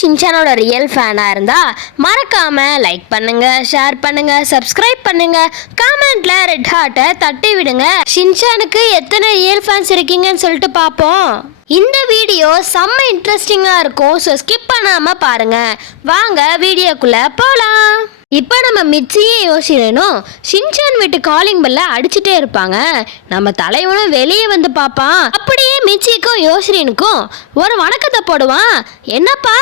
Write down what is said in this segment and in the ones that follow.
ஷின்சானோட real ஃபேனாக இருந்தால் மறக்காமல் லைக் பண்ணுங்கள், ஷேர் பண்ணுங்கள், சப்ஸ்கிரைப் பண்ணுங்கள், கமெண்ட்ல ரெட் ஹார்ட்டை தட்டி விடுங்க. ஷின்சானுக்கு எத்தனை ரியல் ஃபேன்ஸ் இருக்கீங்கன்னு சொல்லிட்டு பார்ப்போம். இந்த வீடியோ செம்ம இன்ட்ரெஸ்டிங்காக இருக்கும். ஸோ ஸ்கிப் பண்ணாமல் பாருங்கள். வாங்க வீடியோக்குள்ளே போகலாம். இப்போ நம்ம மிச்சியும் யோசிக்கணும். ஷின்சான் வீட்டு காலிங் பெல்ல அடிச்சுட்டே இருப்பாங்க. நம்ம தலைவனும் வெளியே வந்து பார்ப்பான். அப்படியே மிச்சிக்கும் யோசிரனுக்கும் ஒரு வணக்கத்தை போடுவான். என்னப்பா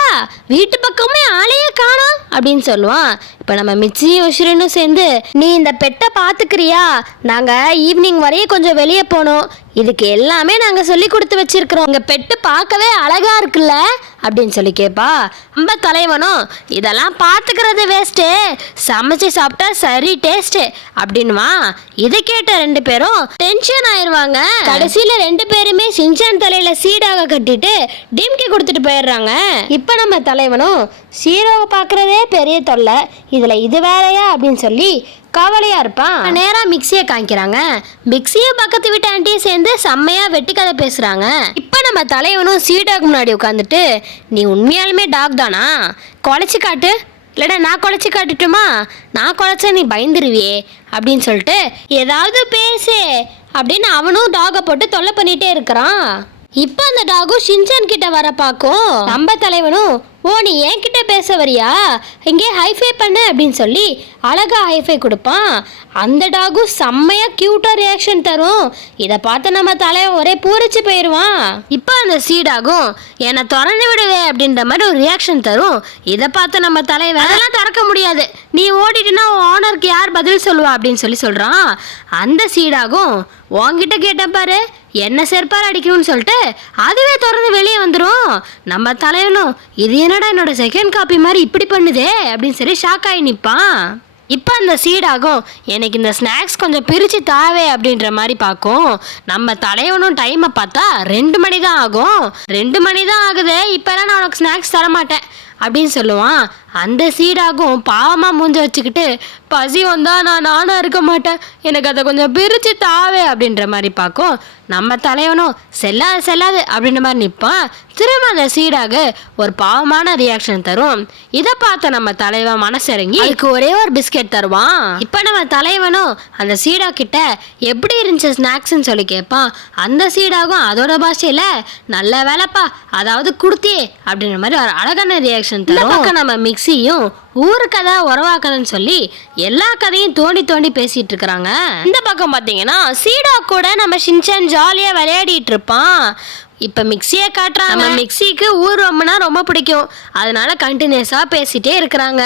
வீட்டு பக்கமே ஆளையே காணோம் அப்படின்னு சொல்லுவான். இப்போ நம்ம மிச்சியும் யோசிரனும் சேர்ந்து, நீ இந்த பெட்டை பார்த்துக்கிறியா? நாங்கள் ஈவினிங் வரையும் கொஞ்சம் வெளியே போனோம். இதுக்கு எல்லாமே நாங்கள் சொல்லி கொடுத்து வச்சிருக்கிறோம். உங்கள் பெட்டு பார்க்கவே அழகா இருக்குல்ல அப்படின்னு சொல்லி கேட்பா. நம்ம தலைவனும், இதெல்லாம் பார்த்துக்கிறது வேஸ்ட்டு, சமைச்சு சாப்பிட்டா சரி டேஸ்ட்டு அப்படின்வா. இதை கேட்ட ரெண்டு பேரும் டென்ஷன் ஆயிடுவாங்க. கடைசியில் ரெண்டு பேருமே ஷின்சான் தலையில சீடாக கட்டிட்டு டிம்கி கொடுத்துட்டு போயிடுறாங்க. இப்போ நம்ம தலைவனும், ஷீரோவை பார்க்குறதே பெரிய தொல்லை, இதில் இது வேறையா அப்படின்னு சொல்லி கவலையா இருப்பான். நேரா மிக்சியை காமிக்கிறாங்க. மிக்சியும் பக்கத்து வீட்டு ஆண்டியும் சேர்ந்து செம்மையா வெட்டி கதை பேசுறாங்க. இப்ப நம்ம தலைவனும் சீடாக்கு முன்னாடி உட்காந்துட்டு, நீ உண்மையாலுமே டாக் தானா? குலைச்சி காட்டு, இல்லடா நான் குலைச்சி காட்டுட்டுமா? நான் குலைச்சா நீ பயந்துருவியே அப்படின்னு சொல்லிட்டு ஏதாவது பேசு அப்படின்னு அவனும் டாகை போட்டு தொல்லை பண்ணிட்டே இருக்கிறான். இப்ப அந்த டாகும் ஷின்சான் கிட்ட வர பார்க்கும். நம்ம தலைவனும், ஓ நீ என்கிட்ட பேச வரியா, இங்கே ஹைஃபை பண்ணு அப்படின்னு சொல்லி அழகா ஹைஃபை கொடுப்பான். அந்த டாகும் செம்மையா கியூட்டா ரியாக்ஷன் தரும். இதை பார்த்து நம்ம தலைவன் ஒரே பூரிச்சு போயிடுவான். இப்போ அந்த சீடாகும் என்னை திறந்து விடுவே அப்படின்ற மாதிரி ஒரு ரியாக்ஷன் தரும். இதை பார்த்து நம்ம தலைவன், அதெல்லாம் திறக்க முடியாது, நீ ஓடிட்டுனா ஓனருக்கு யார் பதில் சொல்லுவா அப்படின்னு சொல்லி சொல்றான். அந்த சீடாகும், உன்கிட்ட கேட்டேன் பாரு, என்ன செருப்பால் அடிக்கணும்னு சொல்லிட்டு அதுவே திறந்து வெளியே வந்துடும். நம்ம தலைவனும், இது என்னடா என்னோட செகண்ட் காப்பி மாதிரி இப்படி பண்ணுதே அப்படின்னு சொல்லி ஷாக் ஆகி நிற்பான். இப்போ அந்த சீடாகும், எனக்கு இந்த ஸ்நாக்ஸ் கொஞ்சம் பிரித்து தாவே அப்படின்ற மாதிரி பார்க்கும். நம்ம தலைவனும் டைமை பார்த்தா 2 மணி தான் ஆகும். 2 மணி தான் ஆகுது, இப்போலாம் நான் உனக்கு ஸ்நாக்ஸ் தரமாட்டேன் அப்படின்னு சொல்லுவான். அந்த சீடாகும் பாவமாக மூஞ்ச வச்சுக்கிட்டு, பசி வந்தா நானும் இருக்க மாட்டேன், எனக்கு அதை கொஞ்சம் பிரித்து தாவே அப்படின்ற மாதிரி பார்க்கும். நம்ம தலைவனும் செல்லாது அப்படின்ற மாதிரி நிற்பான். திரும்ப அந்த சீடாக ஒரு பாவமான ரியாக்ஷன் தரும். இதை பார்த்த நம்ம தலைவன் மனசிறங்கி அதுக்கு ஒரே ஒரு பிஸ்கெட் தருவான். இப்போ நம்ம தலைவனும் அந்த சீடா கிட்ட எப்படி இருந்துச்சு ஸ்நாக்ஸ்ன்னு சொல்லி கேட்பான். அந்த சீடாகும் அதோட பாஷையில, நல்ல வேலைப்பா, அதாவது குடுத்தியே அப்படின்ற மாதிரி ஒரு அழகான ரியாக்ஷன் தரும். நம்ம மிக்சியும் ஊரு கதை உறவா கதைன்னு சொல்லி எல்லா கதையும் தோண்டி பேசிட்டு இருக்கிறாங்க. இந்த பக்கம் பார்த்தீங்கன்னா சீடா கூட நம்ம ஷின்சான் ஜாலியா விளையாடிட்டு இருப்பான். இப்போ மிக்சியை காட்டுறாங்க. நம்ம மிக்சிக்கு ஊர் ரொம்பனா ரொம்ப பிடிக்கும், அதனால கண்டினியூஸாக பேசிட்டே இருக்கிறாங்க.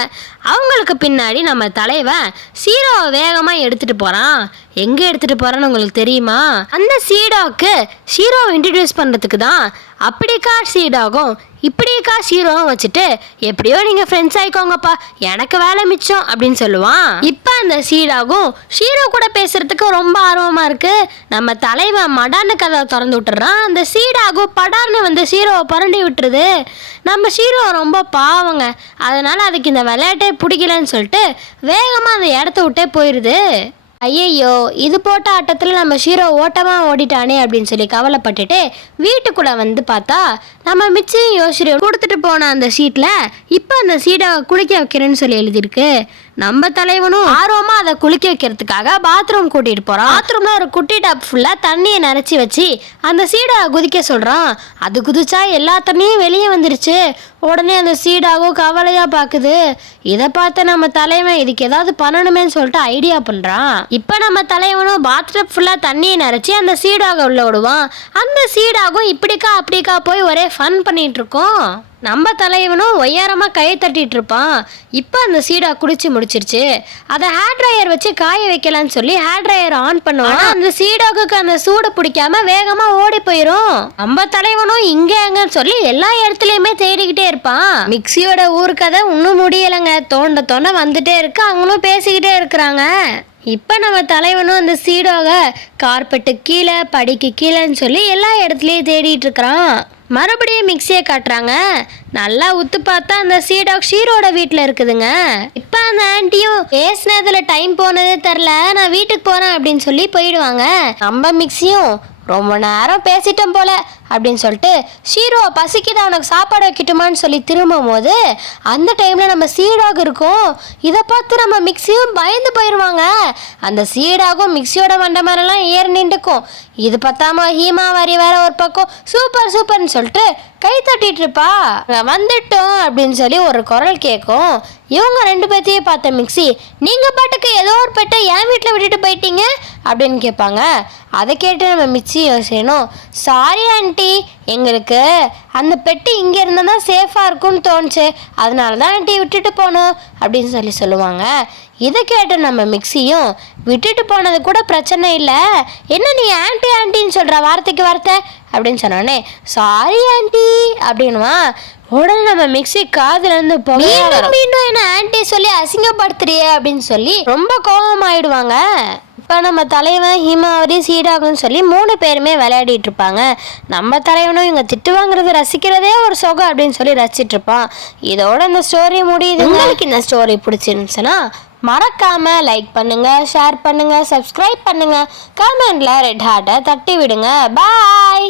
அவங்களுக்கு பின்னாடி நம்ம தலைவன் சீரோவை வேகமாக எடுத்துகிட்டு போகிறான். எங்கே எடுத்துகிட்டு போகிறான்னு உங்களுக்கு தெரியுமா? அந்த சீடாவுக்கு ஷீரோவை இன்ட்ரடியூஸ் பண்ணுறதுக்கு தான். அப்படிக்கா சீடாகும், இப்படிக்கா ஷீரோவும் வச்சுட்டு, எப்படியோ நீங்கள் ஃப்ரெண்ட்ஸ் ஆயிக்கோங்கப்பா, எனக்கு வேலை மிச்சம் அப்படின்னு சொல்லுவான். இப்போ அந்த சீடாகும் ஷீரோ கூட பேசுறதுக்கு ரொம்ப ஆர்வமாக இருக்கு. நம்ம தலைவன் மடான்னு கதை திறந்து விட்டுறான். அந்த சீடாகும் படார்னு வந்து ஷீரோவை புரண்டி விட்டுருது. நம்ம ஷீரோ ரொம்ப பாவங்க, அதனால அதுக்கு இந்த விளையாட்டே பிடிக்கலன்னு சொல்லிட்டு வேகமாக அந்த இடத்த விட்டே போயிடுது. ஐயையோ, இது போட்ட ஆட்டத்தில் நம்ம ஷீரோ ஓட்டமாக ஓடிட்டானே அப்படின்னு சொல்லி கவலைப்பட்டுட்டு வீட்டுக்குள்ளே வந்து பார்த்தா நம்ம மிச்சியும் யோசிச்சு கொடுத்துட்டு போன அந்த சீட்டில் இப்போ அந்த சீடை குளிக்க வைக்கிறேன்னு சொல்லி எழுதியிருக்கு. நம்ம தலைவனும் ஆர்வமாக அதை குளிக்க வைக்கிறதுக்காக பாத்ரூம் கூட்டிகிட்டு போகிறான். பாத்ரூமில் ஒரு குட்டி டப் ஃபுல்லாக தண்ணியை நிறச்சி வச்சு அந்த சீடை குதிக்க சொல்கிறான். அது குதிச்சா எல்லா தண்ணியும் வெளியே வந்துருச்சு. உடனே அந்த சீடாகவும் கவலையாக பார்க்குது. இதை பார்த்து நம்ம தலைவன் இதுக்கு ஏதாவது பண்ணணுமேன்னு சொல்லிட்டு ஐடியா பண்ணுறான். இப்போ நம்ம தலைவனும் பாத்ரூம் ஃபுல்லாக தண்ணியை நிறச்சி அந்த சீடாக உள்ள விடுவான். அந்த சீடாகும் இப்படிக்கா அப்படிக்கா போய் ஒரே ஃபன் பண்ணிட்டு இருக்கோம். நம்ம தலைவனும் ஒய்யாரமாக கையை தட்டிட்டு இருப்பான். இப்போ அந்த சீடா குடிச்சு முடிச்சிருச்சு. அதை ஹேர் ட்ரையர் வச்சு காய வைக்கலான்னு சொல்லி ஹேர் ட்ரையர் ஆன் பண்ணுவான். அந்த சீடாவுக்கு அந்த சூடு பிடிக்காம வேகமாக ஓடி போயிடும். நம்ம தலைவனும் இங்கே அங்கன்னு சொல்லி எல்லா இடத்துலையுமே தேடிக்கிட்டே இருப்பான். மிக்சியோட ஊர் கதை இன்னும் முடியலைங்க, தோண்ட வந்துட்டே இருக்கு. அவங்களும் பேசிக்கிட்டே இருக்கிறாங்க. இப்போ நம்ம தலைவனும் அந்த சீடாக கார்பெட்டு கீழே படிக்கு கீழேன்னு சொல்லி எல்லா இடத்துலையும் தேடிட்டு இருக்கிறான். மறுபடியும் மிக்சியை காட்டுறாங்க. நல்லா உத்து பார்த்தா அந்த சீடாக் ஷீரோட வீட்டில் இருக்குதுங்க. இப்போ அந்த ஆண்டியும் பேசினதுல டைம் போனதே தெரில, நான் வீட்டுக்கு போகிறேன் அப்படின்னு சொல்லி போயிடுவாங்க. நம்ம மிக்சியும் ரொம்ப நேரம் பேசிட்டோம் போல அப்படின்னு சொல்லிட்டு ஷீரோ பசிக்குதா உனக்கு சாப்பாடு வைக்கட்டுமான்னு சொல்லி திரும்பும் போது அந்த டைமில் நம்ம சீடாக இருக்கும். இதை பார்த்து நம்ம மிக்சியும் பயந்து போயிடுவாங்க. அந்த சீடாகும் மிக்சியோட மண்டை மேலாம் ஏறி நின்றுக்கும். இது பார்த்தாம ஹீமாவாரி வேற ஒரு பக்கம் சூப்பர் சூப்பர்னு சொல்லிட்டு கை தட்டிட்டு இருப்பா. வந்துட்டோம் அப்படின்னு சொல்லி ஒரு குரல் கேட்கும். இவங்க 2 பேர்த்தையும் பார்த்த மிக்சி, நீங்க பாட்டுக்கு ஏதோ ஒரு பெட்டை என் வீட்டில் விட்டுட்டு போயிட்டீங்க அப்படின்னு கேட்பாங்க. அதை கேட்டு நம்ம மிக்சி யோசிக்கணும். சாரி ஆண்டி, எங்களுக்கு அந்த பெட்டு இங்கே இருந்தால் தான் சேஃபாக இருக்கும்னு தோணுச்சு, அதனால தான் ஆண்டி விட்டுட்டு போகணும் அப்படின்னு சொல்லுவாங்க. இதை கேட்டு நம்ம மிக்சியும், விட்டுட்டு போனது கூட பிரச்சனை இல்லை, என்ன நீ ஆண்டி ஆண்டின்னு சொல்கிற வார்த்தைக்கு வார்த்தை அப்படின்னு சொன்னோடனே சாரி ஆண்டி அப்படின்வா. உடனே நம்ம மிக்சி காதுல இருந்து மீண்டும் என்ன ஆண்டி சொல்லி அசிங்கப்படுத்துறியே அப்படின்னு சொல்லி ரொம்ப கோபமாயிடுவாங்க. இப்போ நம்ம தலைவன் ஹிமாவரி சீடாகுன்னு சொல்லி 3 பேருமே விளையாடிட்டு இருப்பாங்க. நம்ம தலைவனும் இவங்க திட்டு வாங்குறது ரசிக்கிறதே ஒரு சொகம் அப்படின்னு சொல்லி ரசிச்சிட்டு இருப்பான். இதோட இந்த ஸ்டோரி முடியுது. உங்களுக்கு இந்த ஸ்டோரி பிடிச்சிருந்துச்சுன்னா மறக்காம லைக் பண்ணுங்க, ஷேர் பண்ணுங்க, சப்ஸ்கிரைப் பண்ணுங்க, கமெண்ட்ல ரெட் ஹார்ட்டை தட்டி விடுங்க. பாய்.